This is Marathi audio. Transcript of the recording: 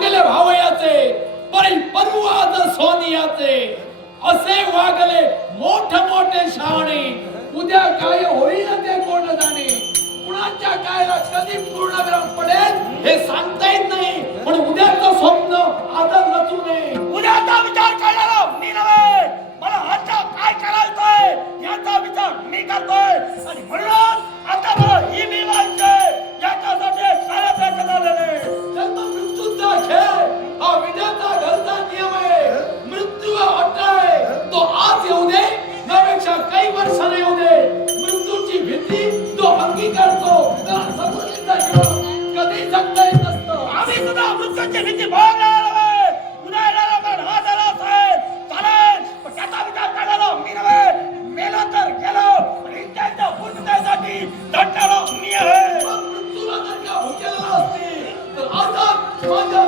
चांगले भावयाचे परी पर्वाज सोनियाचे. असे वागले मोठ मोठे शहाणे. उद्या काय होईल ते कोण जाणे? कुणाच्या कायला कधी पूर्ण सुद्धा मृत्यूची भीती भोगणार नव्हे उद्या येणारा मरण हा झाला असेल चालेल. पण त्याचा विचार करणारा मी नव्हे. मेलो तर गेलो पण इच्छांच्या पूर्ततेसाठी लढणारा मी आहे. पण मृत्यूला जर का तर आता माझ्या